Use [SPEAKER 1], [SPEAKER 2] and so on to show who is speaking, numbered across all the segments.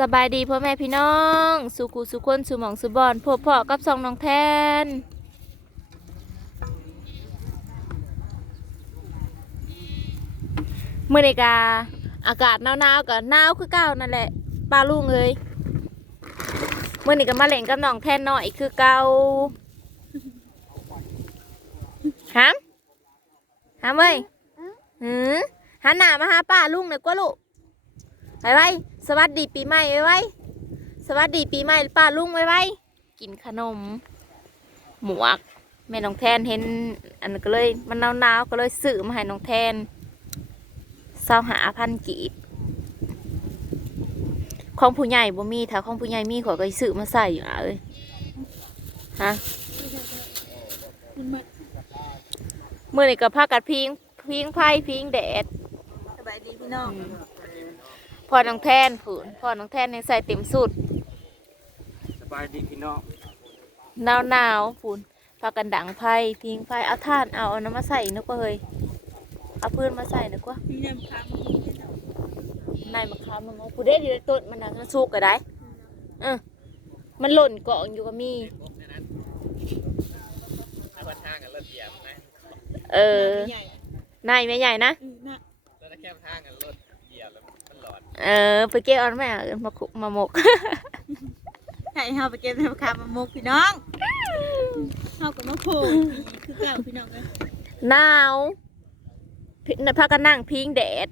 [SPEAKER 1] สบายดีพ่อแม่พี่น้อง สุขุสุคนสุหมองสุบอนพบพ่อกับซองน้องแทน เมื่อในกาอากาศหนาวๆกับหนาวคือเก่านั่นแหละปลาลุงเลยเมื่อนี้ก็มาเล่นกับน้องแทนหน่อยคือเก่าหามหามเว้ยหือหันหน้ามาหาป้าลุงหน่อยกว่าลูก ไปไว้สวัสดีปีใหม่ไว้ไว้สวัสดีปีใหม่ป้าลุงไว้ไว้กินขนม หมวกแม่น้องแทนเห็นอันนั้นก็เลยมันหนาวๆก็เลยซื้อมาให้น้องแทนเศร้าหาพันกีบของผู้ใหญ่บ่มีถ้าของผู้ใหญ่มีขอยก็สิซื้อมาใส่อยู่อะเอ้ยฮะเมื่อนี้ก็พากัดพิงพิงไผ่พิงแดด
[SPEAKER 2] สบายดีพี่น้อง
[SPEAKER 1] พอน้องแทนผืนพอน้องแทนยังใส่เต็มสุด
[SPEAKER 3] สบายดีพี่น้อง
[SPEAKER 1] หนาวหนาวๆฝืนพากันดังไพ่พิงไพ่เอาท่านเอาเอาน้ำมาใส่นึกว่าเฮ้ยเอาพื้นมาใส่นึกว่า
[SPEAKER 2] พี่น้ำค้ำพี่น้อง
[SPEAKER 1] นายมะขามมันกูได้ดีต้นมันนะมันสุกก็ได้เออมันหล่นเกาะอยู่ก็มี
[SPEAKER 3] ถ้าพันทางกันรถเหยียบนะ
[SPEAKER 1] เออ
[SPEAKER 2] ใหญ่
[SPEAKER 1] นายไม่ใหญ่นะ
[SPEAKER 2] อือน่ะ
[SPEAKER 3] แล้วถ้าแค่ทางกัน เอ
[SPEAKER 1] อไปเก็บเอาแม่เอามาขุมาหมก
[SPEAKER 2] ให้เฮาไปเก็บน้ำค้ำมามุกพี่น้องเฮากับมะโขงคือเก่าพี่น้องเลย
[SPEAKER 1] หนาวพิพากันนั่งพิงแดด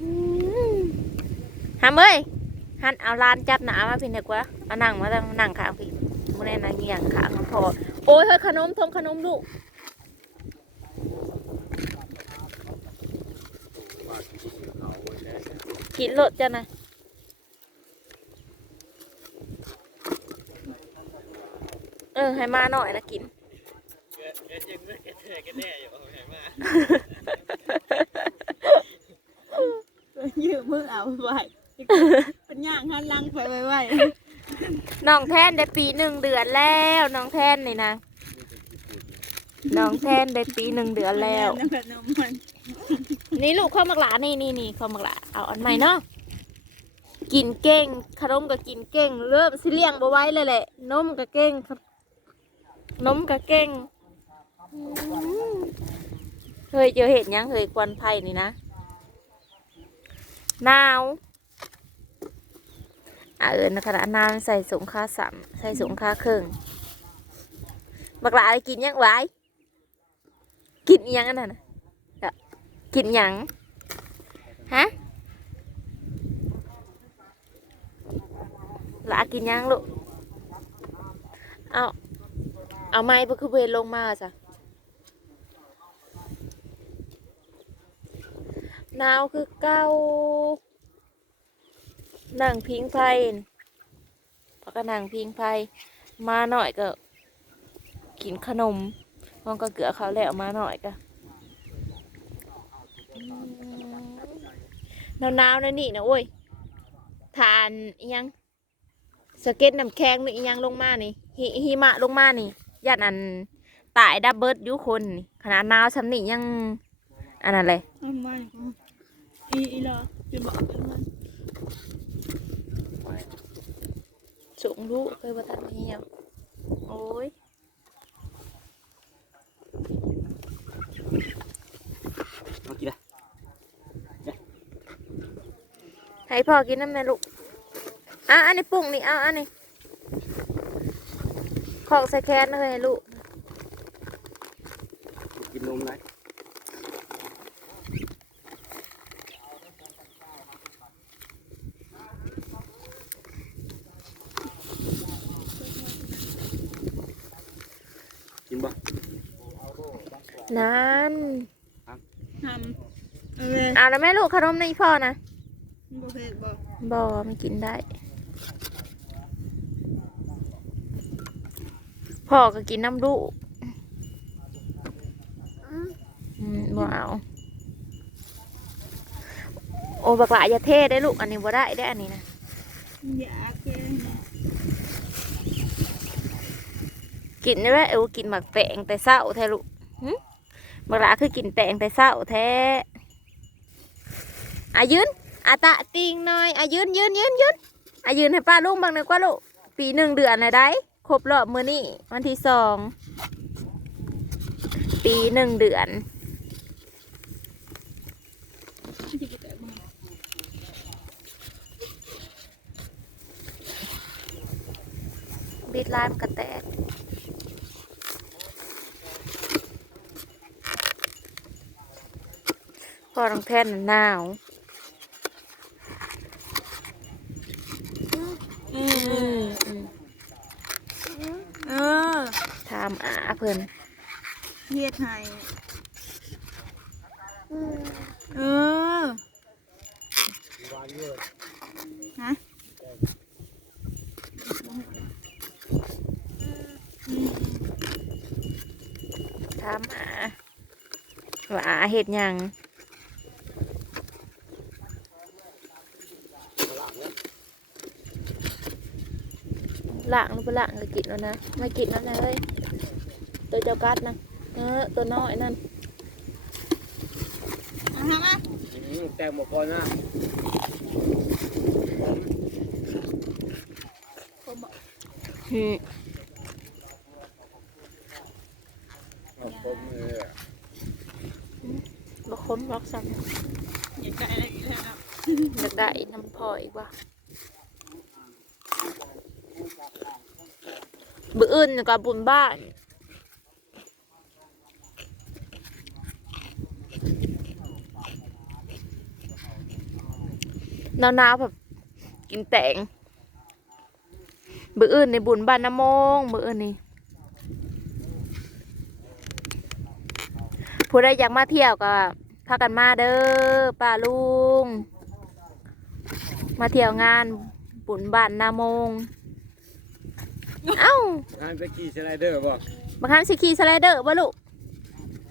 [SPEAKER 1] อืมหามเอ้ยหันเอาลานจับหนามาพี่เด็กว่าเอานั่งมาตั้งนั่งข้างพี่มื่อนี้นั่งเงียงข้างพอโอ้ยเฮ้ยขนมทงขนมลูก
[SPEAKER 3] ว่าที่เขาแน่
[SPEAKER 1] กินรถจ้ะนะเออให้มาหน่อยนะกิน
[SPEAKER 3] เกิดเกิดยังไม่เกิดเธอกันแน่อยู่เอาไหนมา
[SPEAKER 2] ยืมมือเอาไว้เป็นย่างหันหลังไปไว้ไว้
[SPEAKER 1] น้องแทนได้ปีหนึ่งเดือนแล้วน้องแทนนี่นะน้องแทนได้ปีหนึ่งเดือนแล้ว
[SPEAKER 2] น้ำขนมมัน
[SPEAKER 1] นี่ลูกข้าวมักหลานี่นี่นี่ข้าวมักหลา เอาอันใหม่เนาะกินเก่งขนมก็กินเก่ง เริ่มสิเลี้ยงบ่ไว้เลยแหละนมก็เก่งนมก็เก่งอืมเคยเจอเห็ดยังเคยควันไผ่นี่นะนาวอะเอิญนะขณะนาวใส่สงคาสามใส่สงคาครึ่งบักหลาได้กินยังไว้กินยังอันนั้นกินยังฮะ ลากินยังลูก เอา เอาไม้ไปคือเวรลงมาจ้ะหนาวคือเก้านั่งพิงไพ่พอก็นั่งพิงไพ่มาหน่อยก็กินขนมมันก็เกลือเขาแล้วมาหน่อยก็หนาวๆนะนี่นะโอ้ยทานยัง สเก็ตน้ำแข็งหรืออิหยังลงมานี่หิหิมะลงมานี่ยันอันตายดับเบิดอยุคนนี่ขนาดหนาวซ้ำนี่ยังอันนั้นเลย
[SPEAKER 2] ทำไมอีอีเหรอจะบอกกันมัน
[SPEAKER 1] สูงลูกเคยมาตัดเหี่ยวโอ้ย
[SPEAKER 3] มากินละ
[SPEAKER 1] ให้พ่อกินน้ำแม่ลูก อะอันนี้ปรุงนี่เอาอันนี้ของใส่แคนเลยให้ลูก
[SPEAKER 3] กินนมไหนกินบ่
[SPEAKER 1] นั่น
[SPEAKER 2] ทำเอาเลย
[SPEAKER 1] เอาแล้วแม่ลูกขนมในพ่อนะ
[SPEAKER 2] บ่เผ็ดบ่
[SPEAKER 1] บอไม่กินได้ พ่อก็กินน้ำลูกอืมบ่เอาโอ้บักหลายอย่าเทได้ลูก อันนี้บ่ได้ได้อันนี้นะ
[SPEAKER 2] อยากเลย
[SPEAKER 1] กินได้ไหมเออกินหมักแตงแต่เศร้าแท้ลูกหึบักหลาคือกินแตงแต่เศร้าแท้อายืนอาตะติงหน่อยอายืนยืนยืนยืนอายืนให้ป้าลุงบ้างหน่อยกว่าลูกปีหนึ่งเดือนเลยได้ ครบรอบมือนี่วันที่สองปีหนึ่งเดือนบิดลายมกระแตกพอรองแท่นหนาว
[SPEAKER 2] อืม
[SPEAKER 1] อืมอืม
[SPEAKER 2] เออ
[SPEAKER 1] ถามอาเพิ่น
[SPEAKER 2] เฮ็ดให้เออฮะอืม
[SPEAKER 1] ถามอาว่าอาเฮ็ดหยังล้างหรือเปล่างก็กินแล้วนะไม่กินแล้วนะเฮ้ย ตัวเจ้ากัดนะเออตัวน้อยนั่น
[SPEAKER 2] เอาทำมา
[SPEAKER 3] อืมแต่งหมดก่อนนะ
[SPEAKER 2] ผมบอก
[SPEAKER 1] อืม
[SPEAKER 3] เอาผมเออ
[SPEAKER 1] บ่คมรักซ้ำ
[SPEAKER 2] อยากได้อะไรอีกแล้วเนาะ
[SPEAKER 1] อยากได้น้ำพออีกว่าบื้ออื่นกับบุญบ้าน หนาวๆแบบกินแตงบื้ออื่นในบุญบ้านน้ำมงบื้ออื่นนี่ผู้ใดอยากมาเที่ยวก็พากันมาเด้อป้าลุง มาเที่ยวงานบุญบ้านนามง เอ้างา
[SPEAKER 3] นไปขี่สไลเดอร์บ่
[SPEAKER 1] บางครั้งสิขี่สไลเดอร์บ่ลูก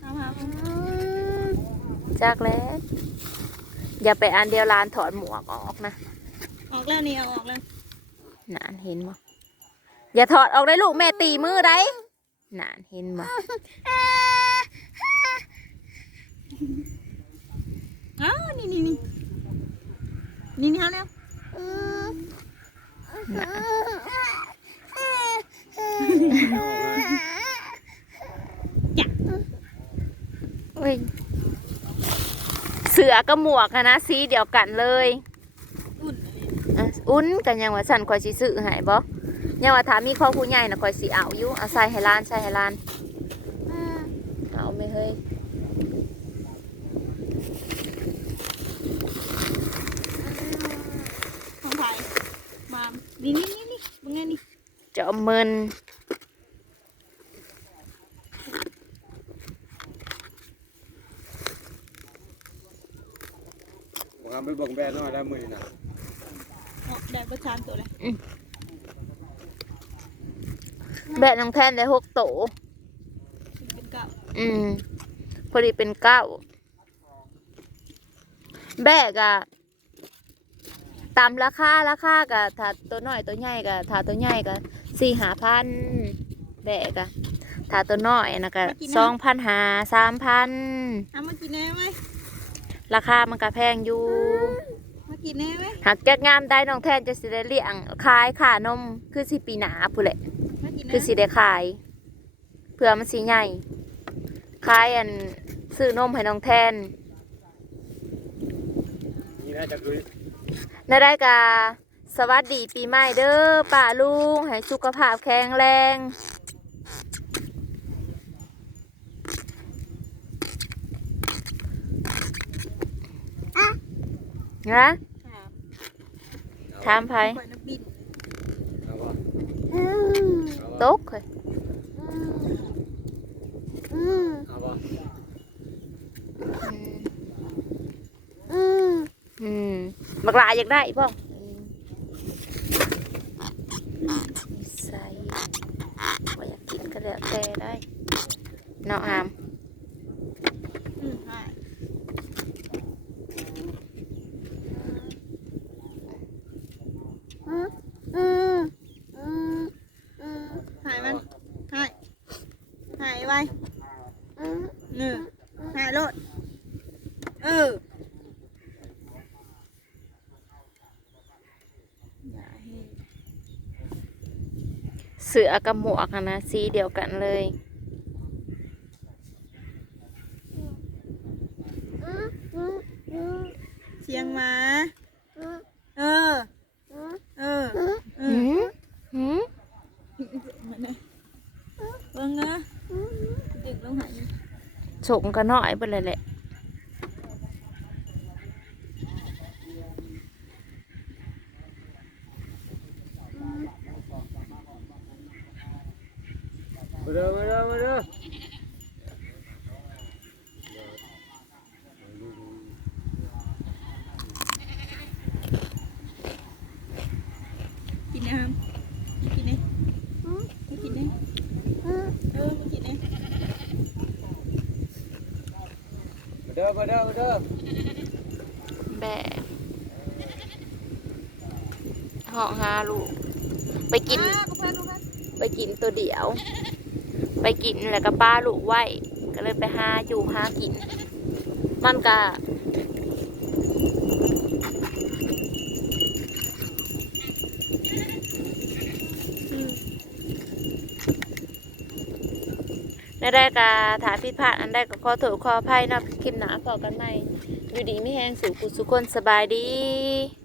[SPEAKER 2] เอามาเอามา
[SPEAKER 1] จากแล้ว อย่าไปอันเดียวลานถอดหมวกออกนะ
[SPEAKER 2] ออกแล้วนี่เอาออกแล้ว
[SPEAKER 1] นานเห็นบ่อย่าถอดออกได้ลูกแม่ตีมือได้นานเห็นบ่
[SPEAKER 2] อ้าวนี่นี่นี่นี่นี่เอาแล้ว
[SPEAKER 1] น่ะเว้ยเสือกับหมวกอะนะสีเดียวกันเลย
[SPEAKER 2] อุ่นอันนี้
[SPEAKER 1] อะอุ่นกันยังว่าสั่นคอยสิซื้อให้บ่ยังว่าถามมีข้อผู้ใหญ่น่ะคอยสิเอาอยู่เอาใส่ให้ร้านใส่ให้ร้านเอาไหม่เฮ้ย
[SPEAKER 2] ของไทยมานี่นี่นี่นี่มึงไงนี่
[SPEAKER 1] จะเอาเมิน
[SPEAKER 3] ผมเอาไปเบิ่งแบรนด์หน่อยได้ มือนี่นะ
[SPEAKER 2] ออกได้ประชานตัวเลย
[SPEAKER 1] แบะน้องแทนได้หกโต
[SPEAKER 2] เป็นเก่า
[SPEAKER 1] อืม พอดีเป็นเก้าแบะกะตามราคาราคากะถ้าตัวน้อยตัวใหญ่กะถ้าตัวใหญ่กะสี่หาพันแบะกะถ้าตัวน้อยนะกะสองพันหาสามพัน
[SPEAKER 2] เอามากินแน่ไหม
[SPEAKER 1] ราคามันก็แพงอยู่
[SPEAKER 2] มากินแน่ไหม
[SPEAKER 1] หากแก้งามได้น้องแทนจะสิได้เลี้ยงขายขานมคือสิปีหนาผู้นแหละ
[SPEAKER 2] มากิน
[SPEAKER 1] คือ
[SPEAKER 2] แน่
[SPEAKER 1] สิได้ขาย เพื่อมันสิใหญ่ขายอันซื้อนมให้น้องแทน
[SPEAKER 3] นี่น่าจะคือ
[SPEAKER 1] นาได้กาสวัสดีปีใหม่เด้อป้าลุงให้สุขภาพแข็งแรง นะถามไผ
[SPEAKER 2] ปล่อยนักบิน
[SPEAKER 3] เอาบ่
[SPEAKER 1] ตกเลย
[SPEAKER 3] เอาบ่
[SPEAKER 1] อืมบักหลาอยากได้ป่ะใส่ว่อยากกินก็แล้วแต่ได้เนาะอาม
[SPEAKER 2] อืมใช่ถ่ายมันถ่ายถ่ายไว้เออถ่ายโลดเออ อย่าให้
[SPEAKER 1] เสือกับหมวกอะนะสีเดียวกันเลย
[SPEAKER 2] เสียงหมาเออ เออเอ
[SPEAKER 1] หื
[SPEAKER 2] อ
[SPEAKER 1] มหืม
[SPEAKER 2] มันนะเบิ่งนะดึกลงหาย
[SPEAKER 1] ฉกกันหน่อยไปเลยแหละ
[SPEAKER 3] มาเด้อมาเด้อมาเด้อ
[SPEAKER 2] กินนะครับกินเนี่ยไม่กินเนี่ยเออไม่กินเนี่ย
[SPEAKER 3] มาเด้อมาเด้อมาเด้อ
[SPEAKER 1] แบกห้องหาลูก ไปกิน
[SPEAKER 2] อ่ากูพากูพา
[SPEAKER 1] ไปกินตัวเดียว ไปกินแล้วก็ป้าลูกไว้ ก็เลยไปหาอยู่หากิน มันก็ได้ได้กาถามพิพาดอันได้ก็ขอโทษขออภัยนาะคลิปหนาพอกันใหม่อยู่ดีไม่แห้งสู่กุสุคนสบายดี